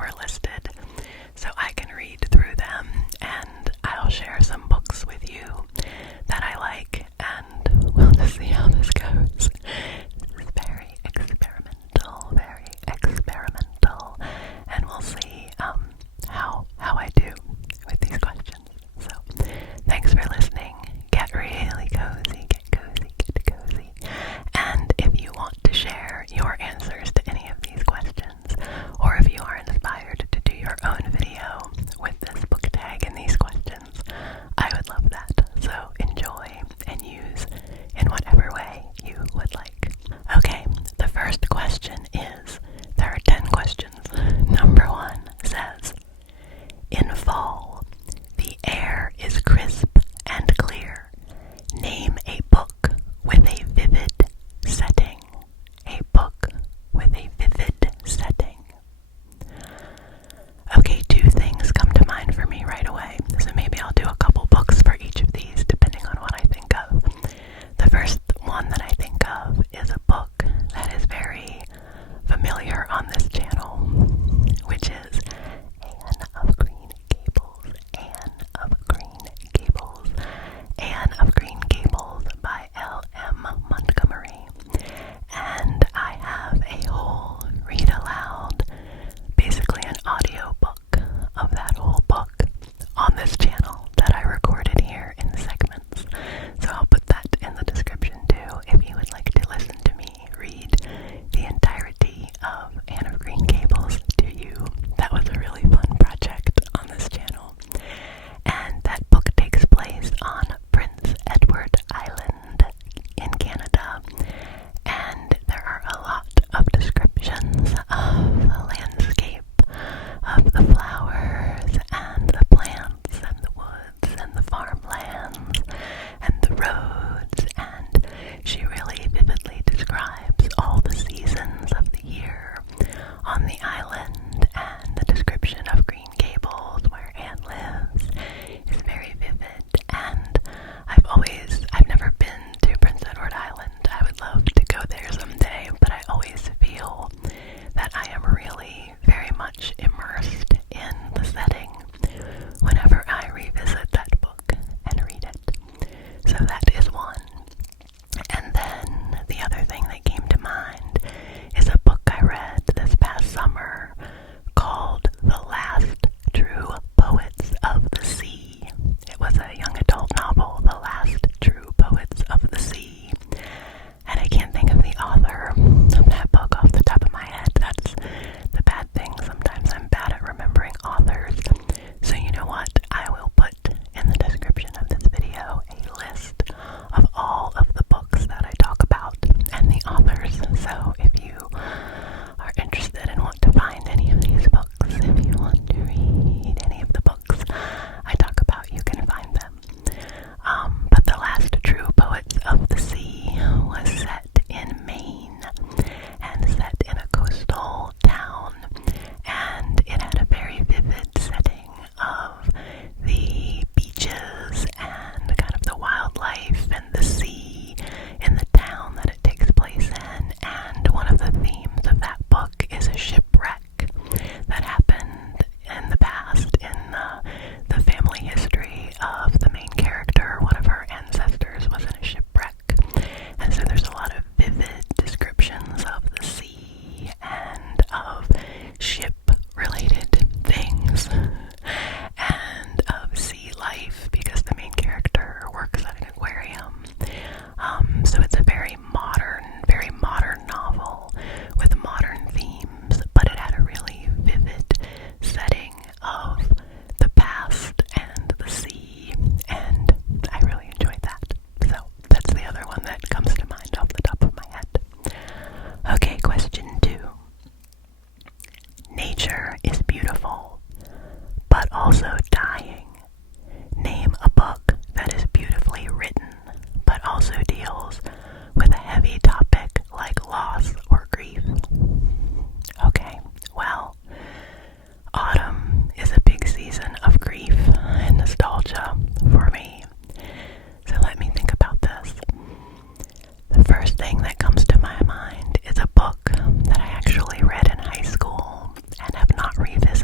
were listed so I can read through them, and I'll share some books with you that I like, and we'll just see how this goes. This is very experimental, and we'll see how I do with these questions. So thanks for listening. Get really cozy, get cozy. And if you want to share your answers to any of these questions, or if you are inspired to do your own video with this book tag and these questions, I would love that. So enjoy and use in whatever way you would like. Okay, the first question is, there are 10 questions. Number 1 says, in fall, the air is crisp and clear. Name a book with a vivid setting. A book with a vivid setting. Okay, 2 things come to mind for me right away, so maybe I'll do a couple books for each of these depending on what I think of. The first one that I think of is a book that is very familiar on this channel, which is Anne of Green Gables. Anne of Green Gables. Anne of Green Gables by L.M. Montgomery. And I have a whole read aloud, basically an audio book of that whole book on this channel that I recorded here in the segments. So I'll put that in the description too if you would like to listen to me read the entirety of Anne of Green Gables to you. That was a really fun project on this channel. And that book takes place on Prince Edward Island in Canada. And there are a lot of descriptions of the landscape, of the flowers and the plants and the woods and the farmlands and the roads, and she really vividly describes all the seasons of the year on the island, and the description of Green Gables, where Anne lives, is very vivid. And I've never been to Prince Edward Island. I would love to go there someday, but I always feel that I am really very much immersed in the setting whenever I revisit that book and read it. So that is one. And then the other thing that came to mind is a book I read this past summer called The Last True Poets of the Sea. It was a young adult novel, The Last True Poets of the Sea. And I can't think of the author of that book off the top of my head. That's the bad thing. Sometimes I'm bad at remembering authors. So you know what? I will put in the description of this video a list of all of the books that I talk about and the authors. So if you are interested and want to find any of these books, if you want to read any of the books I talk about, you can find them. But The Last True Poets of the Sea was set in Maine and set in a coastal town, and it had a very vivid setting of the beaches and kind of the wildlife and the sea in the town that it takes place in. And one of the themes of that book is a shipwreck that happened in the past in the family history of the main character. One of her ancestors was in a shipwreck, and so there's a lot of vivid descriptions of the sea and of ship-related things and of sea life, because the main character works at an aquarium. So it's a very modern novel with modern themes, but it had a really vivid setting of the past and the sea, and I really enjoyed that. So that's the other one that comes to mind off the top of my head. Okay, question 2. Nature is beautiful, but also dying. Name a book that is beautifully written, but also deals with a heavy topic like loss or grief. Okay, well, autumn is a big season of grief and nostalgia for me. So let me think about this. The first thing that comes to my mind is a book that I actually read in high school and have not revisited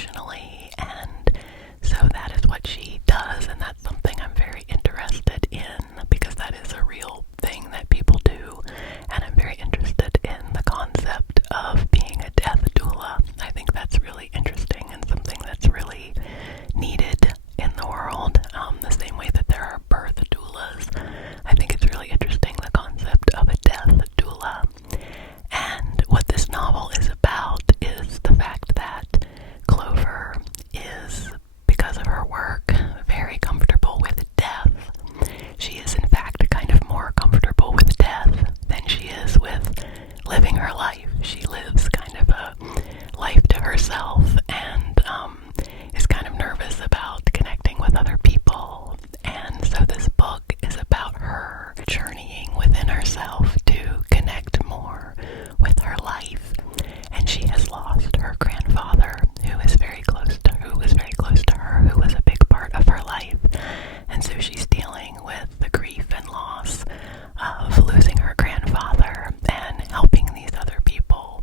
emotionally, and so that is what she does, and that's something I'm very interested in because that is a real thing that people do, and I'm very interested in the concept of being a death doula. I think that's really interesting and something that's really needed in the world, the same way that there are birth doulas. I think it's really interesting, the concept of a death doula. And what this novel is about is the fact that Clover is, because of her work, very comfortable with death. She is in fact kind of more comfortable with death than she is with living her life. She lives kind of a life to herself, and is kind of nervous about connecting with other people. And so this book is about her journeying within herself to connect more with her life. And she has lost her grandfather, who was very close to her, who was a big part of her life. And so she's dealing with the grief and loss of losing her grandfather and helping these other people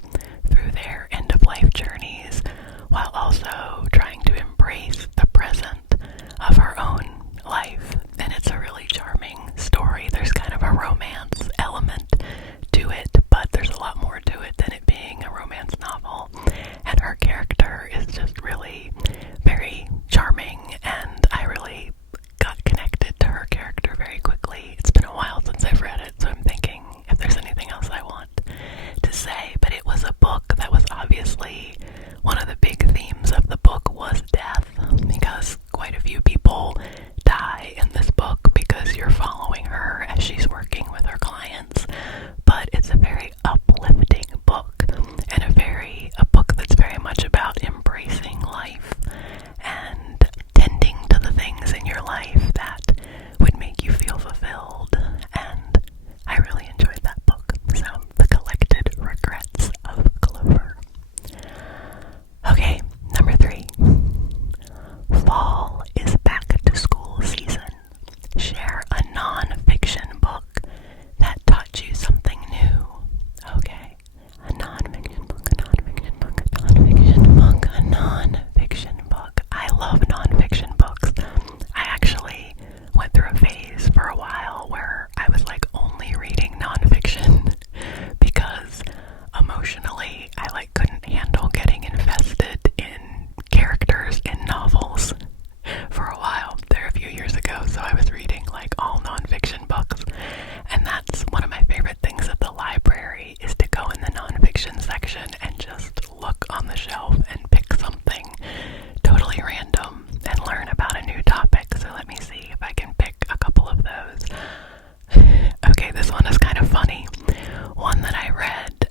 through their end-of-life journeys, while also trying to embrace the present of her own life. And it's a really charming story. There's kind of a romance element to it, but there's a lot more to it than it being a romance novel. And her character is just really very charming, and I really got connected to her character very quickly. It's been a while since I've read it, so I'm thinking if there's anything else I want to say. But it was a book that was obviously, one of the big themes of the book was death, because quite a few people die in this book because you're following her as she's working with her clients. But it's a very uplifting book, and a book that's very much about embracing life and tending to the things in your life that would make you feel fulfilled. And I really enjoyed that book. So, The Collected Regrets of Clover. Okay, number 3. Fall is back to school season. Share a non-fiction book that taught you something new. Okay, a non-fiction book, a non-fiction book, a non-fiction book, a non-fiction book. I love non-fiction books. I actually went through a phase for a while where I was like only reading non-fiction because emotionally I couldn't handle getting invested in characters in novels for a while there a few years ago. So I was reading all non-fiction books, and that's one of my favorite things at the library, is to go in the non-fiction section and just look on the shelf and pick something totally random and learn about a new topic. So let me see if I can pick a couple of those. Okay, this one is kind of funny. One that I read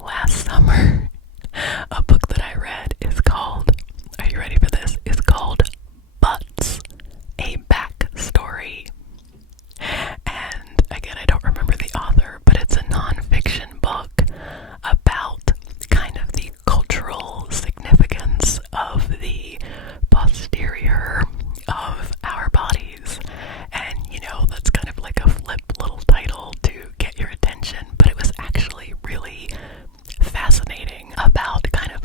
last summer, a book that I read is called, are you ready for this? It's called Butts, a Backstory. And again, I don't remember the author, but it's a non-fiction book about kind of the cultural significance of the posterior of our bodies. And, that's kind of like a flip little title to get your attention, but it was actually really fascinating about kind of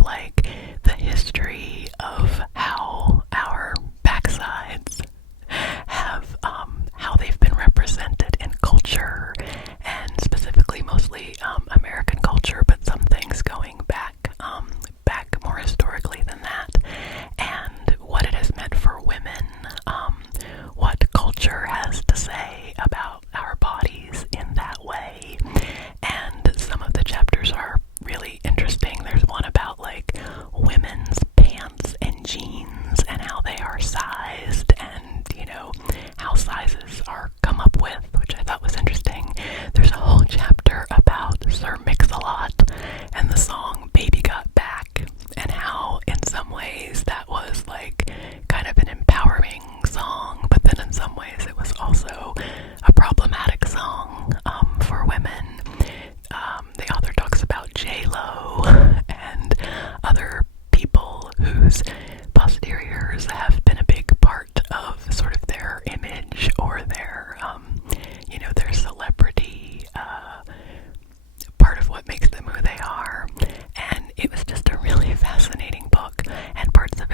the history of how our backsides have, how they've been represented in culture, and specifically mostly American culture, but some things going back more historically than that, and what it has meant for women, what culture has to say about our bodies in that way. And some of the chapters are really interesting. There's one about women's pants and jeans and how they are sized, and how sizes are come up with, which I thought was interesting. There's a whole chapter about Sir Mix-a-Lot and the song Baby Got Back, and how in some ways that was kind of an empowering song, but then in some ways it was also a problematic song for women. The author talks about J-Lo and other people whose posteriors have been a big part of sort of their image or their their celebrity, part of what makes them who they are. And it was just a really fascinating book, and parts of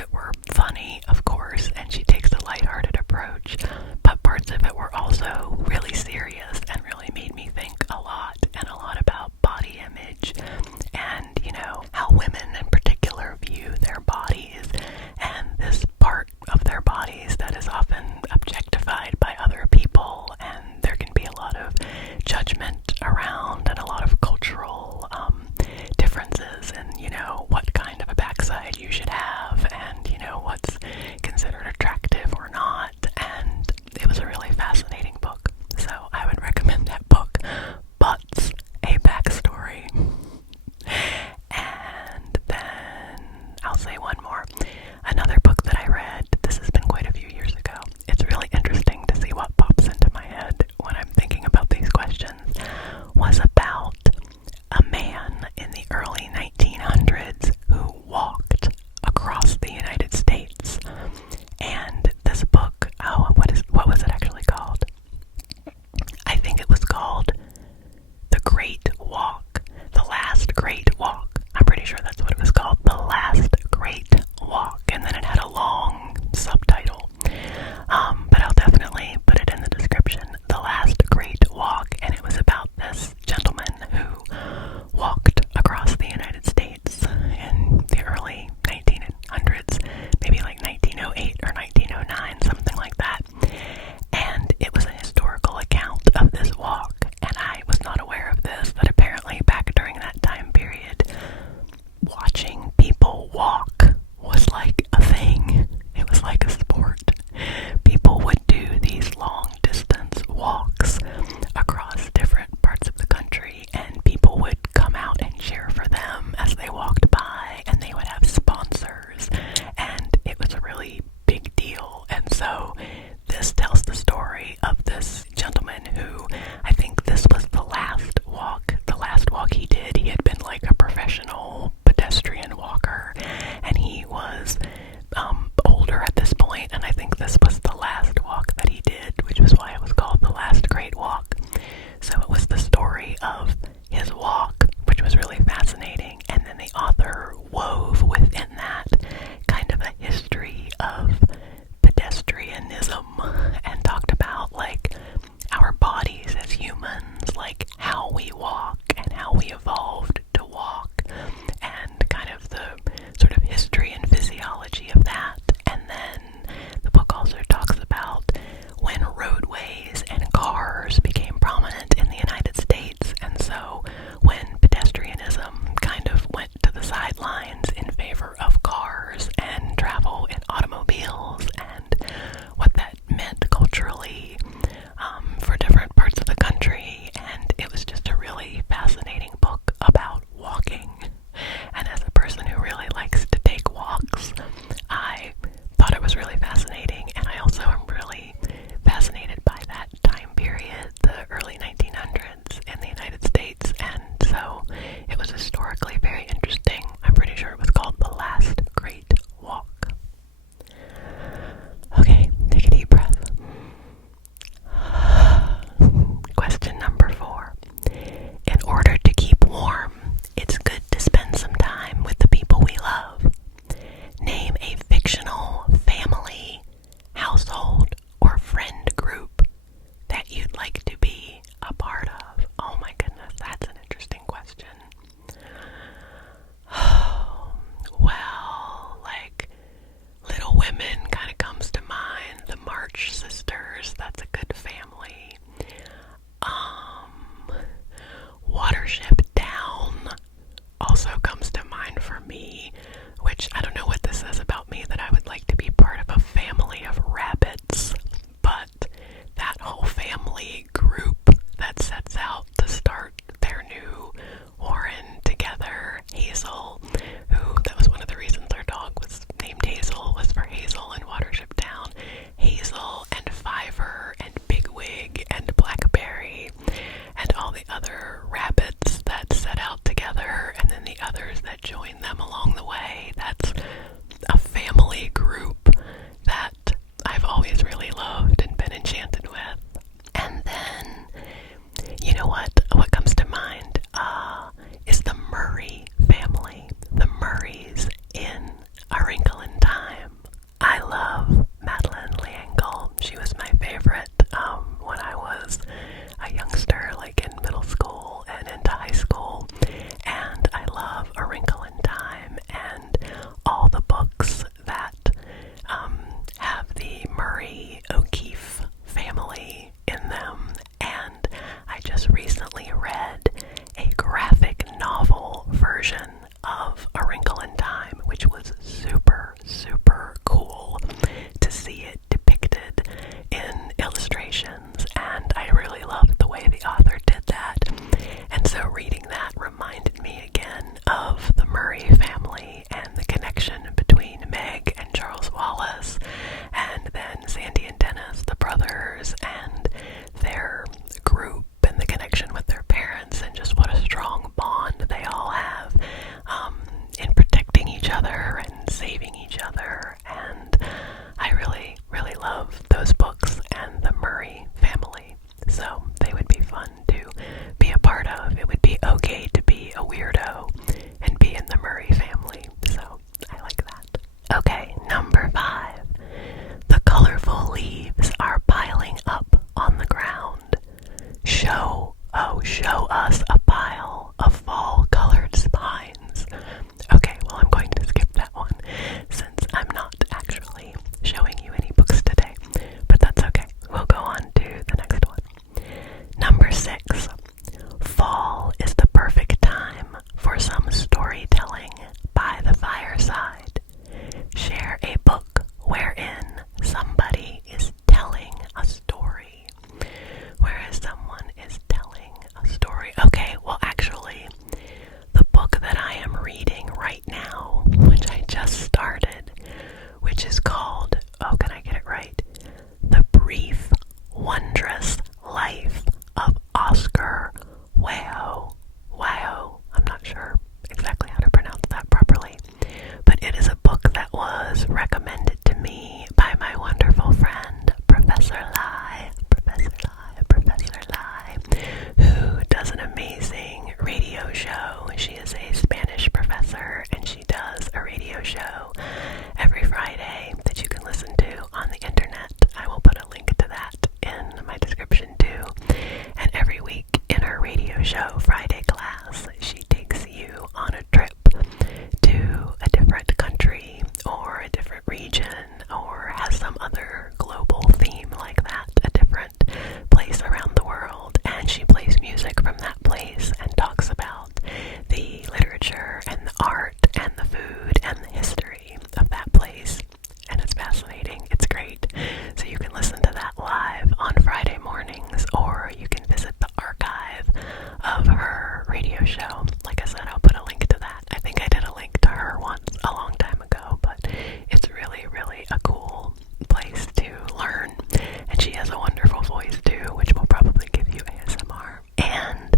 so this tells the story of this gentleman who, I think this was the last walk he did. He had been like a professional pedestrian walker, and he was older at this point, and I think this was the last walk that he did, which was why it was called The Last Great Walk. So it was the story of his walk, which was really fascinating, and then the author wove within that kind of a history of pedestrianism region or has some other global theme like that, a different place around the world, and she plays music from that place and talks about the literature and the art and the food and the history of that place. And it's fascinating. It's great. So you can listen to that live on Friday mornings, or you can visit the archive of her radio show. Like I said, I'll put a link to that. I think I did a link to her once a long time ago, but it's really, really a cool place to learn. And she has a wonderful voice too, which will probably give you ASMR. And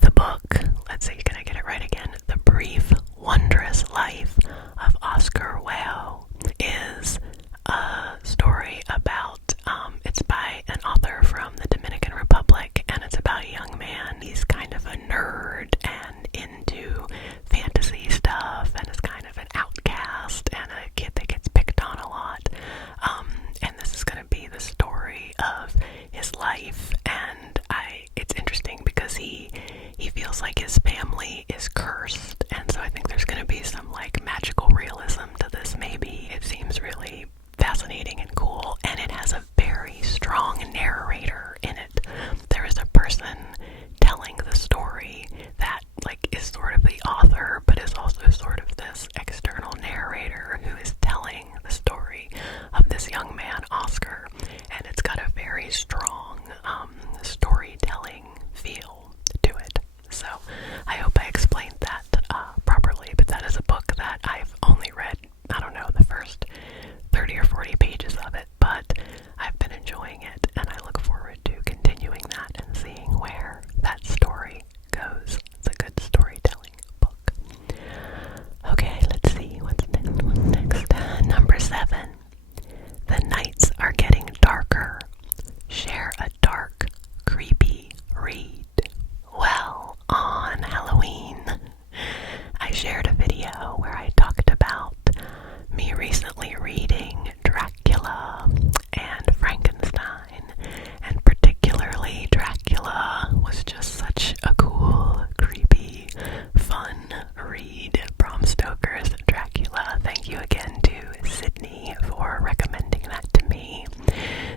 the book, let's see, can I get it right again? The Brief, Wondrous Life of Oscar Wilde is a story about, it's by an author from the Dominican Republic, and it's about a young man. He's kind of a nerd and into fantasy stuff, and is kind of an outcast and a kid that gets picked on a lot. And this is going to be the story of his life, and it's interesting because he feels like his family is cursed, and so I think there's going to be some like magical realism to this. Maybe it seems really fascinating and cool, and it has a very strong narrator in it. There is a person telling the story that like is sort of the author, but is also sort of this external narrator who is telling the story of this young man, Oscar, and it's got a very strong storytelling feel to it. So I hope I explained that properly, but that is a book that I've only read, I don't know, the first 30 or 40 pages of it, but I've been enjoying it, and I look forward to continuing that and seeing where that story goes. It's a good storytelling book. Okay, let's see, what's next? Number 7. The nights are getting darker. Share a dark, creepy read. Well, on Halloween, I shared a video where I talked about me recently reading Dracula and Frankenstein, and particularly Dracula was just such a cool, creepy, fun read. Bram Stoker's Dracula. Thank you again to Sydney for recommending that to me.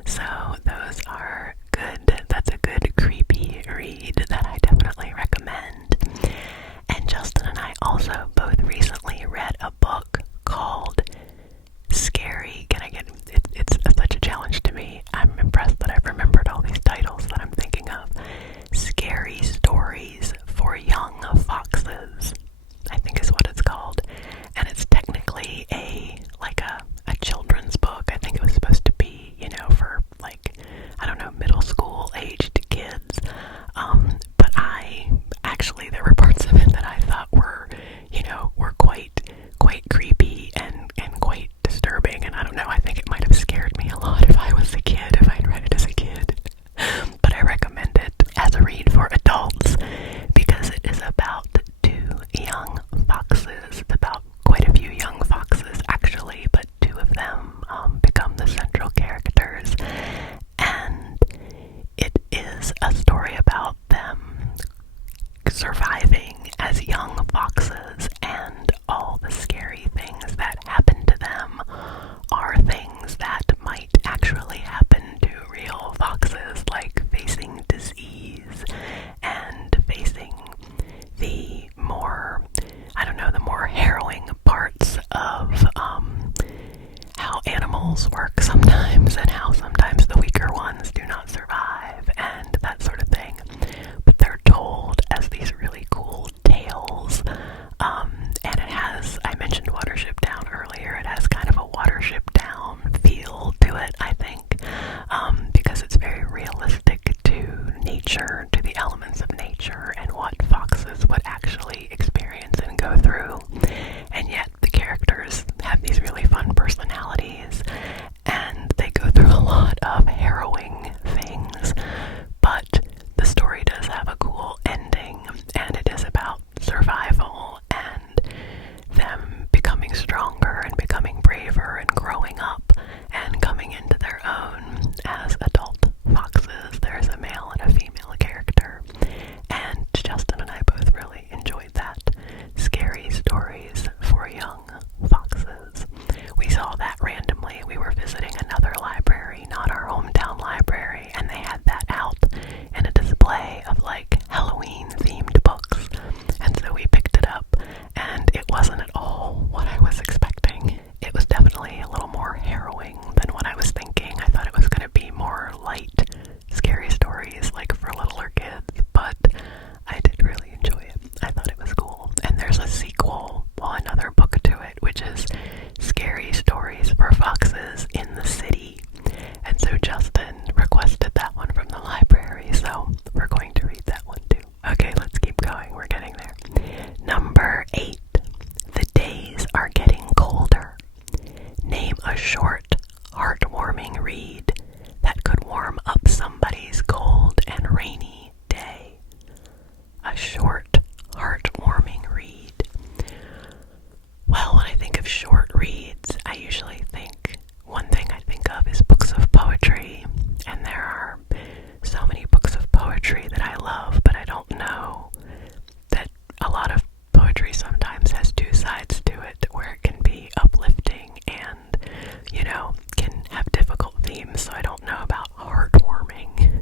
So those are good. That's a good creepy read that I definitely recommend. And Justin and I also both recently read a book called Scary. It's such a challenge to me. I'm impressed that I've remembered all these titles that I'm thinking of. Scary Stories for Young Foxes, I think is what it's called. And it's technically a children's book. I think it was supposed to be, for like, I don't know, middle school aged kids. But there were parts of it that I thought were quite creepy and quite disturbing. And I don't know, I think it might have scared me a lot if I was a kid, if I'd read it as a kid. But I recommend it as a read for adults because it is about 2 young foxes. It's about quite a few young foxes actually, but 2 of them become the central characters, and it is a story about them surviving as young foxes, and all the scary things that happen to them are things that might actually happen to real foxes, like facing disease and facing the more harrowing parts of how animals work sometimes, and how sometimes the weaker ones do not survive, and that sort of thing. But they're told as these really cool tales, and it has, I mentioned Watership Down earlier, it has kind of a Watership Down feel to it, I think, because it's very realistic to nature, to the elements of nature, and what foxes would actually experience and go through. And yet the characters have these really fun personalities, and they go through a lot heartwarming read that could warm up somebody's cold and rainy day. A short, heartwarming read. Well, when I think of short reads, I usually think, one thing I think of is books of poetry, and there are so many books of poetry that I love, but I don't know that a lot of poetry sometimes has two sides to it, where it can be uplifting and, can have difficult themes, so I don't know about heartwarming.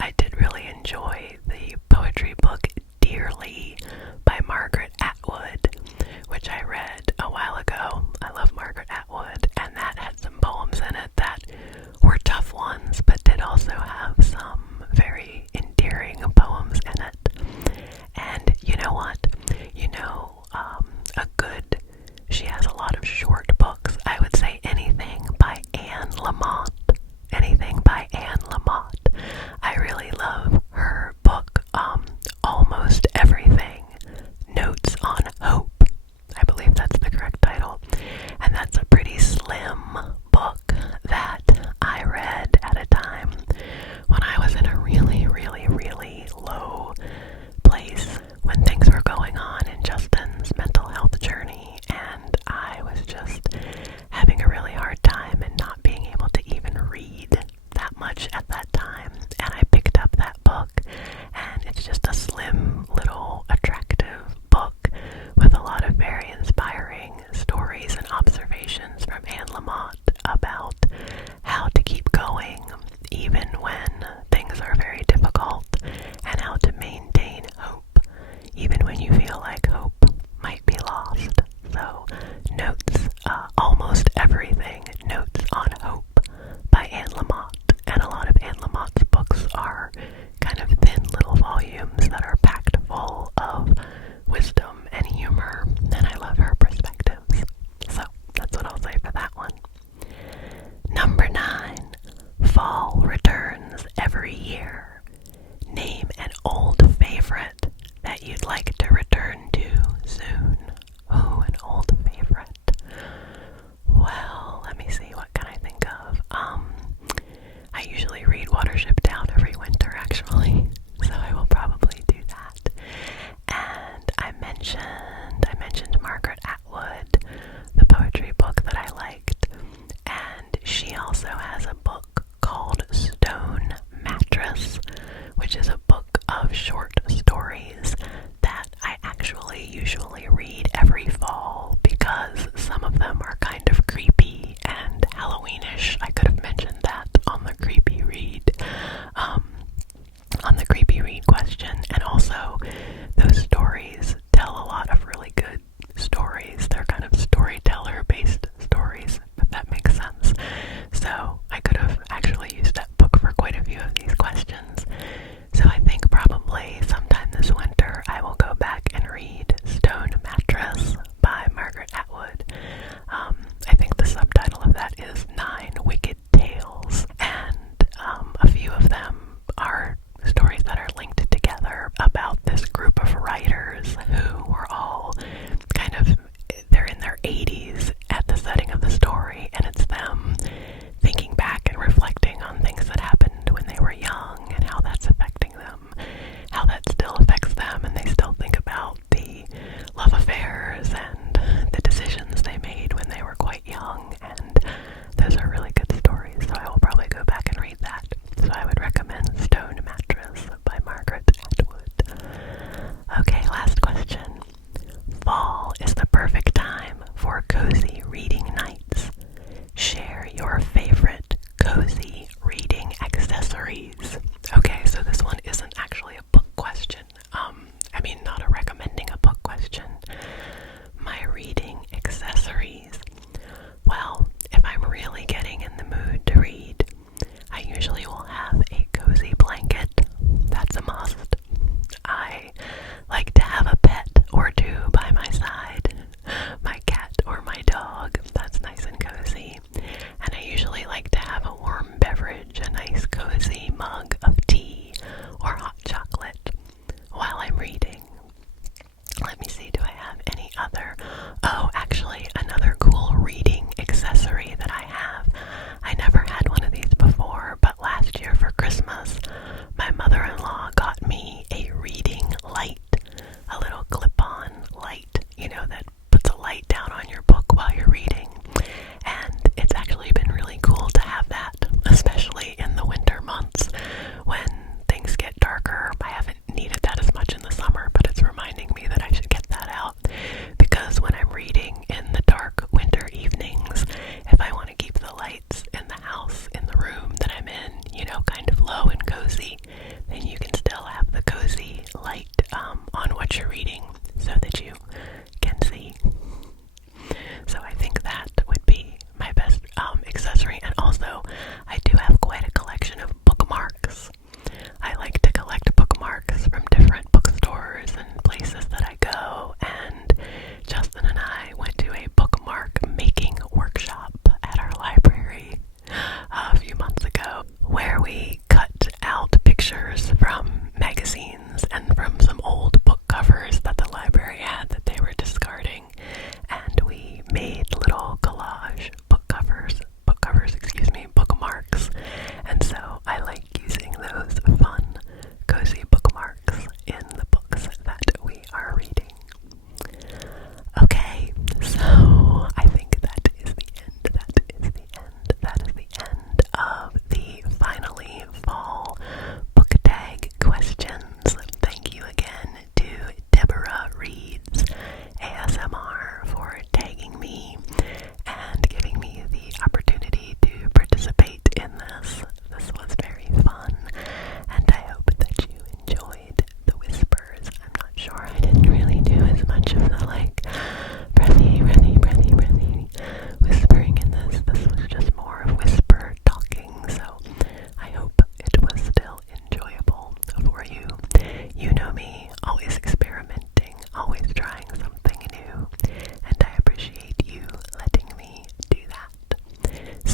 I did really enjoy the poetry book Dearly by Margaret Atwood, which I read a while ago. I love Margaret Atwood, and that had some poems in it that were tough ones, but did also have some very endearing poems in it. And you know what? She has a lot of short books. I would say anything by Anne Lamott. Anything by Anne Lamott. I really love her book, Almost Everything. Notes on Hope. I believe that's the correct title. And that's a pretty slim book that I read at a time when I was in a really, really, really low place, when things were going on in Justin's mental health journey, and I was just having a really hard time and not being able to even read that much at that time. And I picked up that book, and it's just a slim, little, attractive book with a lot of very inspiring stories and observations from Anne Lamott.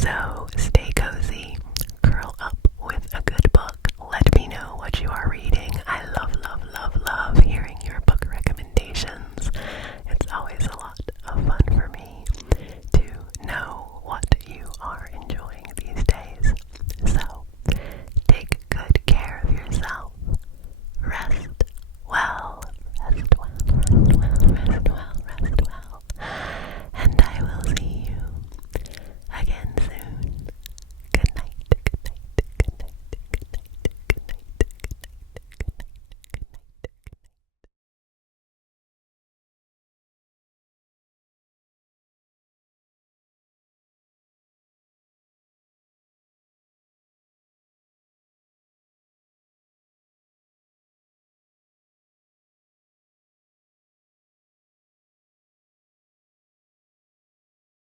so